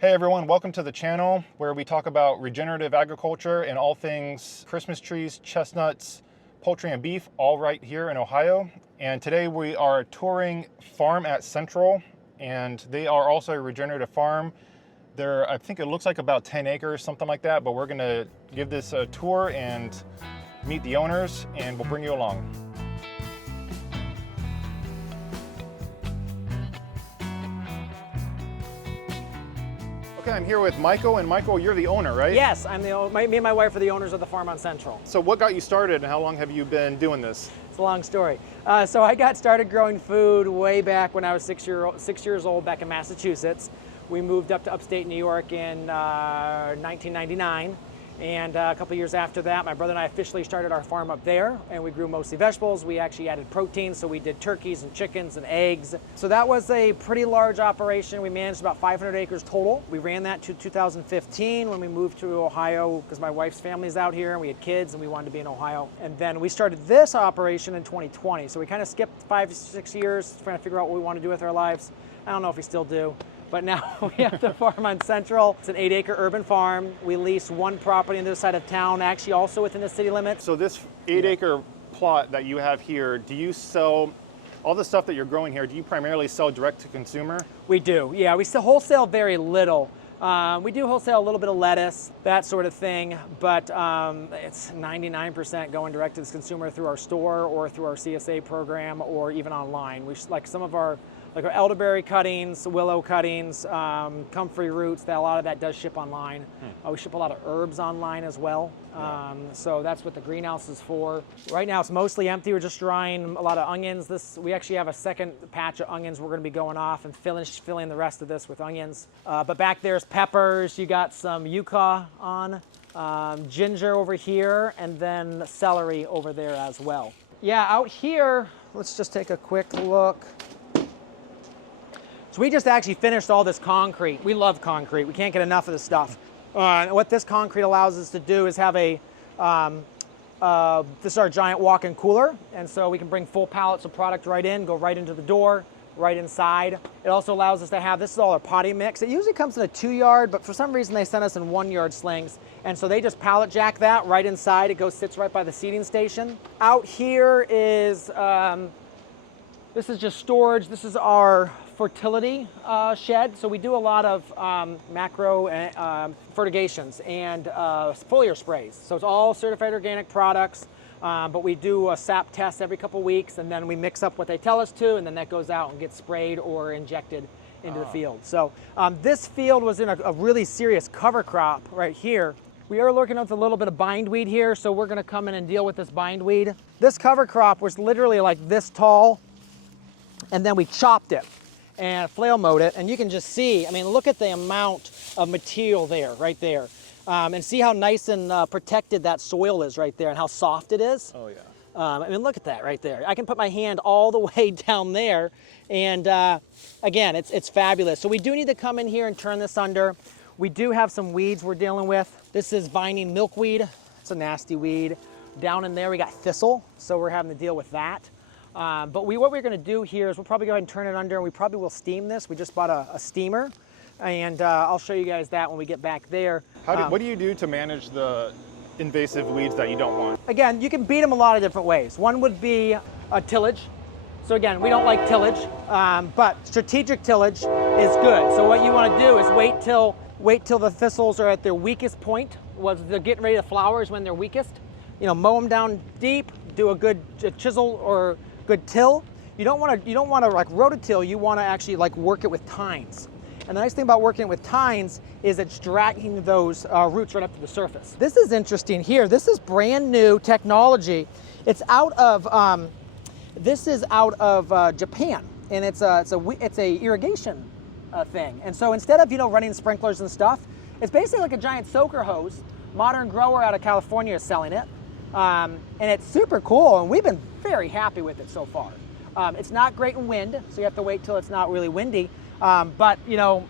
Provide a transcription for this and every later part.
Hey everyone, welcome to the channel where we talk about regenerative agriculture and all things Christmas trees, chestnuts, poultry and beef, all right here in Ohio. And today we are touring Farm at Central, and they are also a regenerative farm. I think it looks like about 10 acres, something like that, but we're gonna give this a tour and meet the owners, and we'll bring you along. Okay, I'm here with Michael, and Michael, you're the owner, right? Yes, me and my wife are the owners of the farm on Central. So what got you started, and how long have you been doing this? It's a long story. So I got started growing food way back when I was 6 years old back in Massachusetts. We moved up to upstate New York in 1999. And a couple years after that, my brother and I officially started our farm up there, and we grew mostly vegetables. We actually added protein, so we did turkeys and chickens and eggs. So that was a pretty large operation. We managed about 500 acres total. We ran that to 2015 when we moved to Ohio because my wife's family's out here and we had kids and we wanted to be in Ohio. And then we started this operation in 2020. So we kind of skipped 5 to 6 years trying to figure out what we want to do with our lives. I don't know if we still do. But now we have the farm on Central. It's an 8-acre urban farm. We lease one property on the other side of town, actually also within the city limits. So this 8-acre plot that you have here, do you sell all the stuff that you're growing here? Do you primarily sell direct to consumer? We do, yeah. We still wholesale very little. We do wholesale a little bit of lettuce, that sort of thing, but it's 99% going direct to the consumer through our store or through our CSA program or even online. Like some of our our elderberry cuttings, willow cuttings, comfrey roots, a lot of that does ship online. We ship a lot of herbs online as well. So that's what the greenhouse is for. Right now it's mostly empty. We're just drying a lot of onions. We actually have a second patch of onions we're going to be going off and filling the rest of this with onions. But back there's peppers. You got some yucca on, ginger over here, and then celery over there as well. Yeah, out here, let's just take a quick look. So we just actually finished all this concrete. We love concrete. We can't get enough of this stuff. What this concrete allows us to do is have this is our giant walk-in cooler, and so we can bring full pallets of product right in, go right into the door, right inside. It also allows us to have, this is all our potting mix. It usually comes in a 2-yard, but for some reason they sent us in 1-yard slings, and so they just pallet jack that right inside. It sits right by the seating station. Out here is, this is just storage. This is our fertility shed. So we do a lot of macro fertigations and foliar sprays. So it's all certified organic products, but we do a sap test every couple weeks, and then we mix up what they tell us to, and then that goes out and gets sprayed or injected into the field. So this field was in a really serious cover crop right here. We are looking at a little bit of bindweed here, so we're gonna come in and deal with this bindweed. This cover crop was literally like this tall, and then we chopped it and flail mowed it, and you can just see, I mean, look at the amount of material there, right there. And see how nice and protected that soil is right there and how soft it is. Oh yeah. I mean, look at that right there. I can put my hand all the way down there, and again, it's fabulous. So we do need to come in here and turn this under. We do have some weeds we're dealing with. This is vining milkweed. It's a nasty weed. Down in there we got thistle, so we're having to deal with that. But what we're going to do here is we'll probably go ahead and turn it under, and we probably will steam this. We just bought a steamer, and I'll show you guys that when we get back there. What do you do to manage the invasive weeds that you don't want? Again, you can beat them a lot of different ways. One would be tillage. So again, we don't like tillage, but strategic tillage is good. So what you want to do is wait till the thistles are at their weakest point. They're getting ready to flower is when they're weakest. Mow them down deep, do a good chisel or good till. You don't want to like rototill. You want to actually like work it with tines. And the nice thing about working it with tines is it's dragging those roots right up to the surface. This is interesting here. This is brand new technology. It's out of Japan, and it's a irrigation thing. And so instead of running sprinklers and stuff, it's basically like a giant soaker hose. Modern Grower out of California is selling it. And it's super cool, and we've been very happy with it so far. It's not great in wind, so you have to wait till it's not really windy. But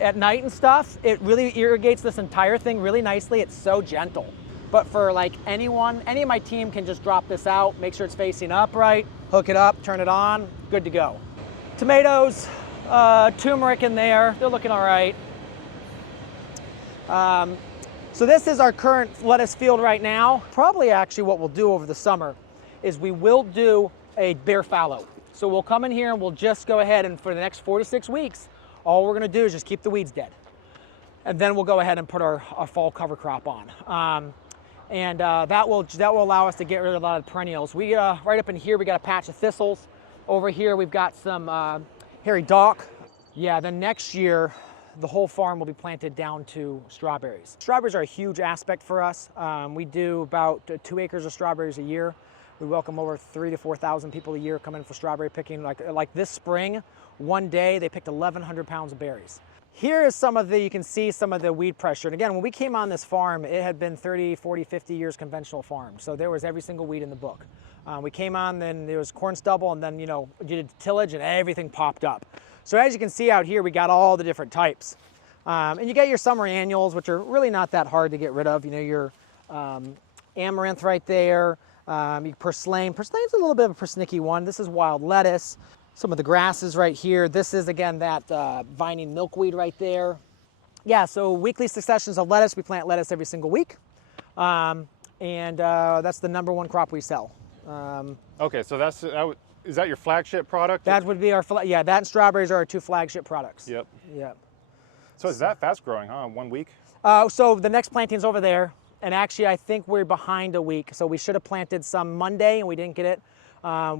at night and stuff, it really irrigates this entire thing really nicely. It's so gentle. But for like any of my team can just drop this out, make sure it's facing upright, hook it up, turn it on, good to go. Tomatoes, turmeric in there, they're looking all right. So this is our current lettuce field right now. Probably actually what we'll do over the summer is we will do a bare fallow. So we'll come in here and we'll just go ahead and for the next 4 to 6 weeks, all we're gonna do is just keep the weeds dead. And then we'll go ahead and put our fall cover crop on. That will allow us to get rid of a lot of the perennials. We right up in here, we got a patch of thistles. Over here, we've got some hairy dock. Yeah, then next year, the whole farm will be planted down to strawberries. Strawberries are a huge aspect for us. We do about 2 acres of strawberries a year. We welcome over 3,000 to 4,000 people a year come in for strawberry picking. Like this spring, one day they picked 1,100 pounds of berries. Here is you can see some of the weed pressure. And again, when we came on this farm, it had been 30, 40, 50 years conventional farm. So there was every single weed in the book. We came on, then there was corn stubble, and then, you did tillage and everything popped up. So as you can see out here, we got all the different types. And you get your summer annuals, which are really not that hard to get rid of. Your amaranth right there, purslane. Purslane's a little bit of a persnickety one. This is wild lettuce. Some of the grasses right here. This is, again, that vining milkweed right there. Yeah, so weekly successions of lettuce. We plant lettuce every single week. That's the #1 crop we sell. Okay, so is that your flagship product? That would be that and strawberries are our 2 flagship products. Yep. Yep. So is that fast growing, huh? 1 week? So the next planting's over there. And actually, I think we're behind a week. So we should have planted some Monday and we didn't get it.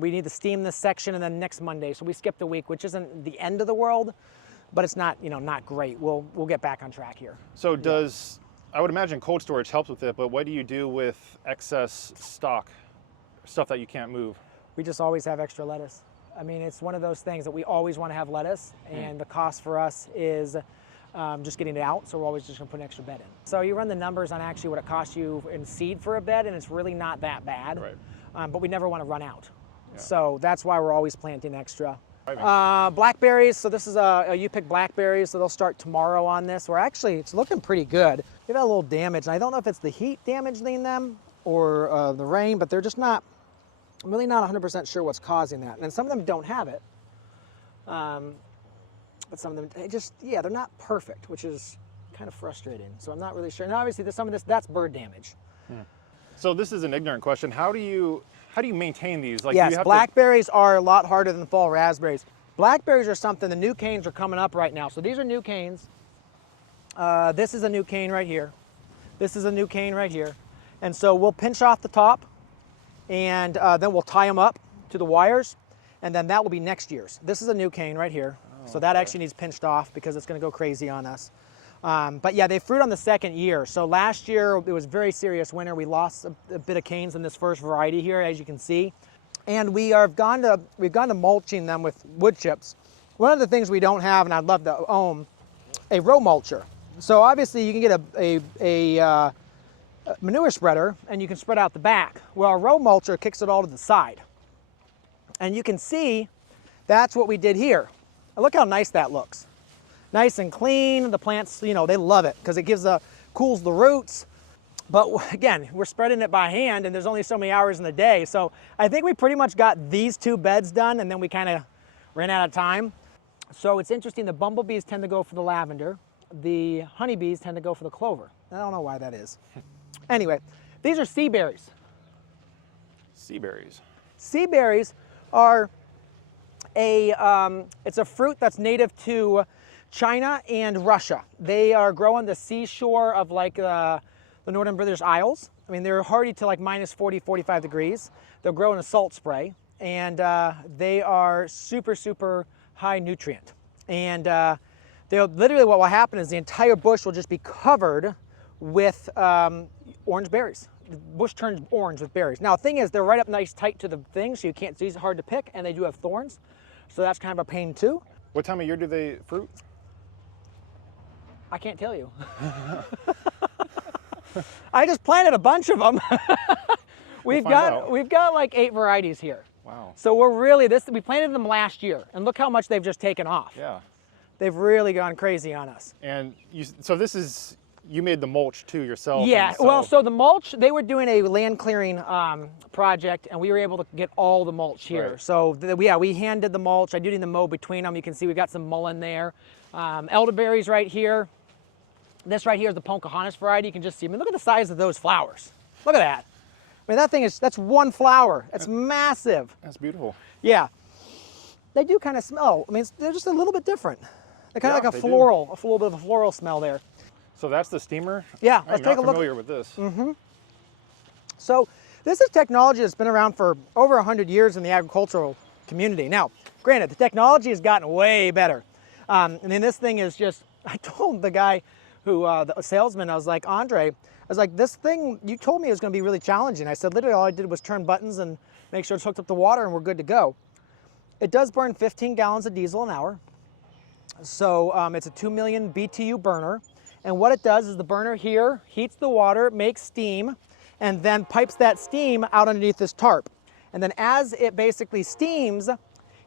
We need to steam this section and then next Monday. So we skipped a week, which isn't the end of the world, but it's not, not great. We'll get back on track here. So I would imagine cold storage helps with it, but what do you do with excess stock, stuff that you can't move? We just always have extra lettuce. I mean, it's one of those things that we always want to have lettuce, and the cost for us is just getting it out, so we're always just going to put an extra bed in. So you run the numbers on actually what it costs you in seed for a bed, and it's really not that bad. Right. But we never want to run out. Yeah. So that's why we're always planting extra. Blackberries, so this is you pick blackberries, so they'll start tomorrow on this. It's looking pretty good. They've had a little damage, and I don't know if it's the heat damaging them or the rain, but they're just I'm really not 100% sure what's causing that. And some of them don't have it. But some of them, they're not perfect, which is kind of frustrating. So I'm not really sure. And obviously some of this, that's bird damage. So this is an ignorant question. How do you maintain these? Yes, blackberries are a lot harder than fall raspberries. Blackberries are something, the new canes are coming up right now. So these are new canes. This is a new cane right here. This is a new cane right here. And so we'll pinch off the top and then we'll tie them up to the wires. And then that will be next year's. This is a new cane right here. So that actually needs pinched off because it's going to go crazy on us. But yeah, they fruit on the second year. So last year it was very serious winter. We lost a bit of canes in this first variety here, as you can see. And we've gone to mulching them with wood chips. One of the things we don't have, and I'd love to own, a row mulcher. So obviously you can get a manure spreader and you can spread out the back. Well, a row mulcher kicks it all to the side. And you can see that's what we did here. Look how nice that looks. Nice and clean. The plants, they love it because it cools the roots. But again, we're spreading it by hand and there's only so many hours in the day. So I think we pretty much got these 2 beds done and then we kind of ran out of time. So it's interesting, the bumblebees tend to go for the lavender. The honeybees tend to go for the clover. I don't know why that is. Anyway, these are sea berries. Sea berries. Sea berries are it's a fruit that's native to China and Russia. They are grow on the seashore of the Northern British Isles. I mean, they're hardy to like minus 40, 45 degrees. They'll grow in a salt spray, and they are super, super high nutrient. And literally what will happen is the entire bush will just be covered with orange berries. The bush turns orange with berries. Now, the thing is, they're right up nice tight to the thing, so you can't, it's hard to pick, and they do have thorns. So that's kind of a pain too. What time of year do they fruit? I can't tell you. I just planted a bunch of them. We've got like 8 varieties here. Wow. So we planted them last year, and look how much they've just taken off. Yeah. They've really gone crazy on us. And so you made the mulch too yourself? Yeah, so the mulch, they were doing a land clearing project and we were able to get all the mulch here. Right. So we hand did the mulch. I do need to mow between them. You can see we've got some mullein there. Elderberries right here. This right here is the Pocahontas variety. You can just see, I mean, look at the size of those flowers. Look at that. I mean, that thing is, that's one flower. It's massive. That's beautiful. Yeah. They do kind of smell. I mean, they're just a little bit different. They're kind of like a little bit of a floral smell there. So that's the steamer? Yeah, I'm let's take a look. I'm familiar with this. So this is technology that's been around for over 100 years in the agricultural community. Now, granted, the technology has gotten way better. I mean, this thing is just, I told the guy who, the salesman, I was like, Andre, I was like, this thing, you told me it was going to be really challenging. I said, literally all I did was turn buttons and make sure it's hooked up to water and we're good to go. It does burn 15 gallons of diesel an hour. So it's a 2 million BTU burner. And what it does is the burner here heats the water, makes steam, and then pipes that steam out underneath this tarp. And then as it basically steams,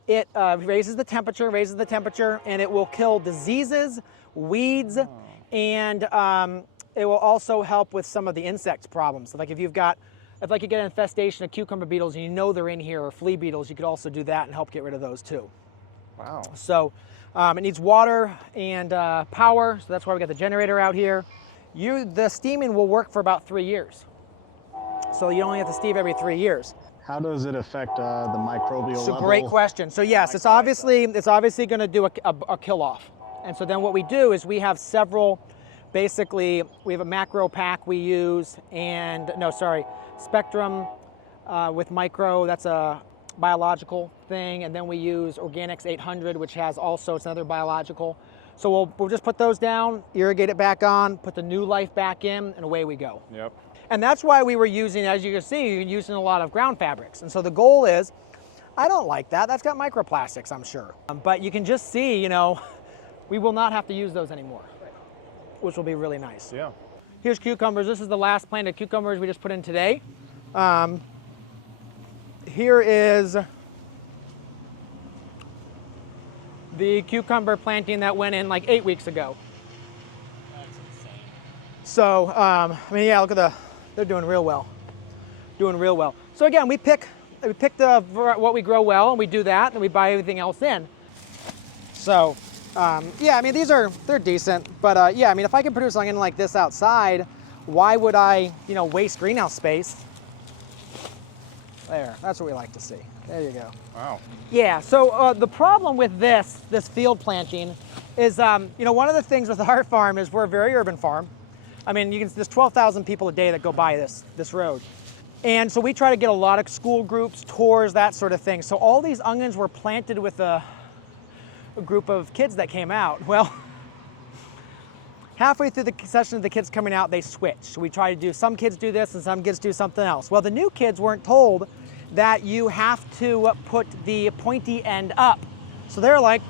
it raises the temperature, and it will kill diseases, weeds, and it will also help with some of the insect problems. So like if you get an infestation of cucumber beetles and you know they're in here, or flea beetles, you could also do that and help get rid of those too. Wow. So it needs water and power, so that's why we got the generator out here. The steaming will work for about 3 years. So you only have to steam every 3 years. How does it affect the microbial level? It's a great question. So yes, it's obviously going to do a kill off. And so then what we do is we have several, basically we have a macro pack we use, and Spectrum with micro, that's a biological thing, and then we use Organics 800, which has also, it's another biological. So we'll just put those down, irrigate it back on, put the new life back in, and away we go. Yep. And that's why we were using, as you can see, you're using a lot of ground fabrics. And so the goal is, I don't like that. That's got microplastics, I'm sure. But you can just see, you know, we will not have to use those anymore, which will be really nice. Yeah. Here's cucumbers. This is the last plant of cucumbers we just put in today. Here is the cucumber planting that went in like 8 weeks ago. That's insane. So, I mean, yeah, look at they're doing real well. Doing real well. So again, we pick what we grow well, and we do that, and we buy everything else in. So, yeah, I mean, they're decent, but yeah, I mean, if I can produce something like this outside, why would I, you know, waste greenhouse space? There, that's what we like to see. There you go. Wow. Yeah, so the problem with this field planting is, you know, one of the things with our farm is we're a very urban farm. I mean, there's 12,000 people a day that go by this road. And so we try to get a lot of school groups, tours, that sort of thing. So all these onions were planted with a group of kids that came out. Well, halfway through the session of the kids coming out, they switched. So we try to do, some kids do this and some kids do something else. Well, the new kids weren't told that you have to put the pointy end up. So they're like,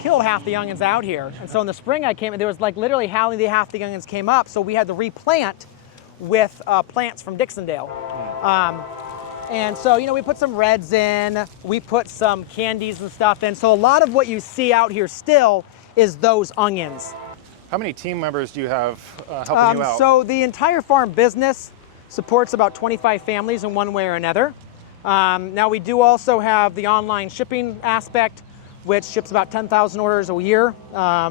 killed half the onions out here. And so in the spring I came, there was like literally half the onions came up, so we had to replant with plants from Dixondale. And so, you know, we put some reds in, we put some candies and stuff in. So a lot of what you see out here still is those onions. How many team members do you have helping you out? So the entire farm business supports about 25 families in one way or another. Now we do also have the online shipping aspect, which ships about 10,000 orders a year.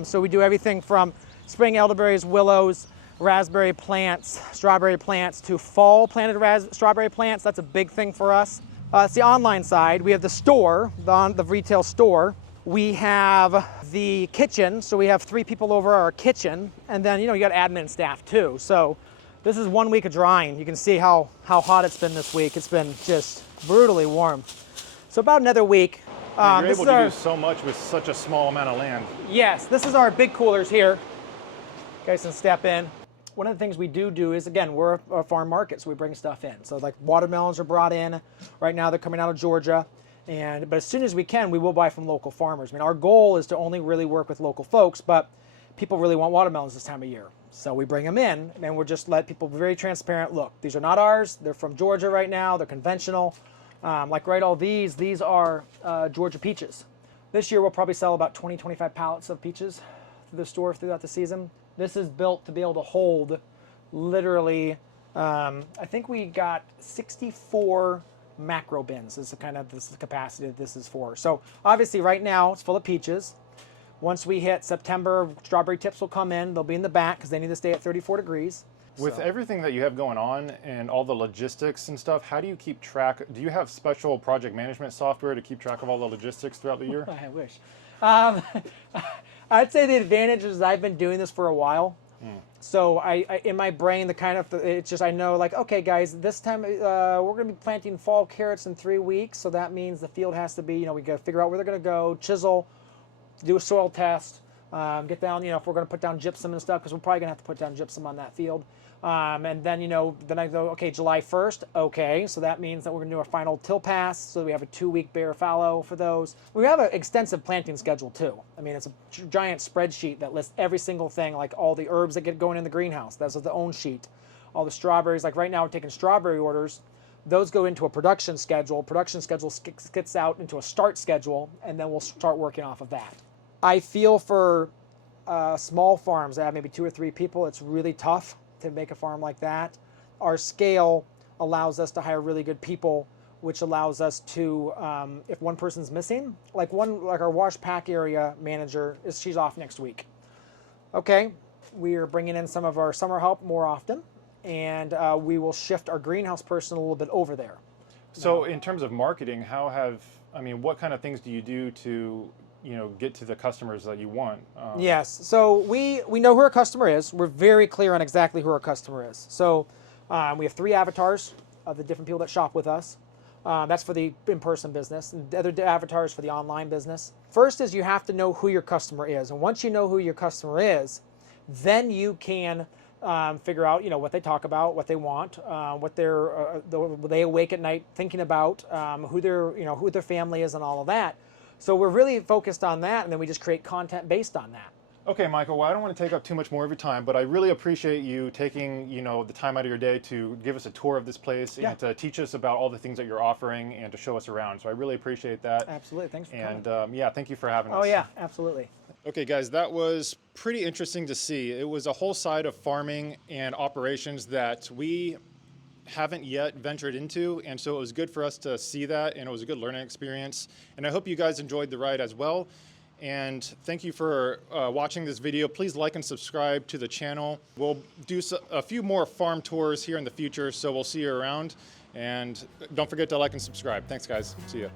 So we do everything from spring elderberries, willows, raspberry plants, strawberry plants, to fall planted strawberry plants. That's a big thing for us. It's the online side. We have the store, the retail store. We have the kitchen, so we have 3 people over our kitchen, and then, you know, you got admin staff too. So this is 1 week of drying. You can see how hot it's been this week. It's been just brutally warm. So about another week. You're able to do so much with such a small amount of land. Yes, this is our big coolers here. You guys can step in. One of the things we do is, again, we're a farm market, so we bring stuff in. So like watermelons are brought in. Right now they're coming out of Georgia. But as soon as we can, we will buy from local farmers. I mean, our goal is to only really work with local folks, but people really want watermelons this time of year. So we bring them in, and we'll just let people be very transparent. Look, these are not ours. They're from Georgia right now. They're conventional. Like right all these are Georgia peaches. This year we'll probably sell about 20, 25 pallets of peaches through the store throughout the season. This is built to be able to hold literally, I think we got 64 macro bins is the capacity that this is for. So obviously right now it's full of peaches. Once we hit September, strawberry tips will come in. They'll be in the back because they need to stay at 34 degrees. With So- everything that you have going on and all the logistics and stuff, how do you keep track? Do you have special project management software to keep track of all the logistics throughout the year? I wish. I'd say the advantage is I've been doing this for a while. So I in my brain, it's just, I know, like, okay, guys, this time we're going to be planting fall carrots in 3 weeks. So that means the field has to be, we got to figure out where they're going to go, chisel, do a soil test, get down, if we're going to put down gypsum and stuff, because we're probably going to have to put down gypsum on that field. And then, then I go, okay, July 1st, okay, so that means that we're going to do our final till pass, so we have a 2-week bare fallow for those. We have an extensive planting schedule too. I mean, it's a giant spreadsheet that lists every single thing, like all the herbs that get going in the greenhouse. That's the own sheet. All the strawberries, like right now we're taking strawberry orders. Those go into a production schedule. Production schedule skits out into a start schedule, and then we'll start working off of that. I feel for small farms that have maybe 2 or 3 people, it's really tough to make a farm like that. Our scale allows us to hire really good people, which allows us to, if one person's missing, like our wash pack area manager, she's off next week. Okay, we are bringing in some of our summer help more often, and we will shift our greenhouse person a little bit over there. So in terms of marketing, what kind of things do you do to get to the customers that you want? Yes, so we know who our customer is. We're very clear on exactly who our customer is. So we have 3 avatars of the different people that shop with us. That's for the in-person business, and the other avatars for the online business. First is you have to know who your customer is, and once you know who your customer is, then you can figure out what they talk about, what they want, what they awake at night thinking about, who their family is, and all of that. So we're really focused on that, and then we just create content based on that. Okay, Michael, well, I don't want to take up too much more of your time, but I really appreciate you taking, the time out of your day to give us a tour of this place and to teach us about all the things that you're offering and to show us around. So I really appreciate that. Absolutely, thanks for coming. coming. And thank you for having us. Oh yeah, absolutely. Okay, guys, that was pretty interesting to see. It was a whole side of farming and operations that we haven't yet ventured into, and so it was good for us to see that, and it was a good learning experience. And I hope you guys enjoyed the ride as well. And thank you for watching this video. Please like and subscribe to the channel. We'll do a few more farm tours here in the future, so we'll see you around. And don't forget to like and subscribe. Thanks, guys. See ya.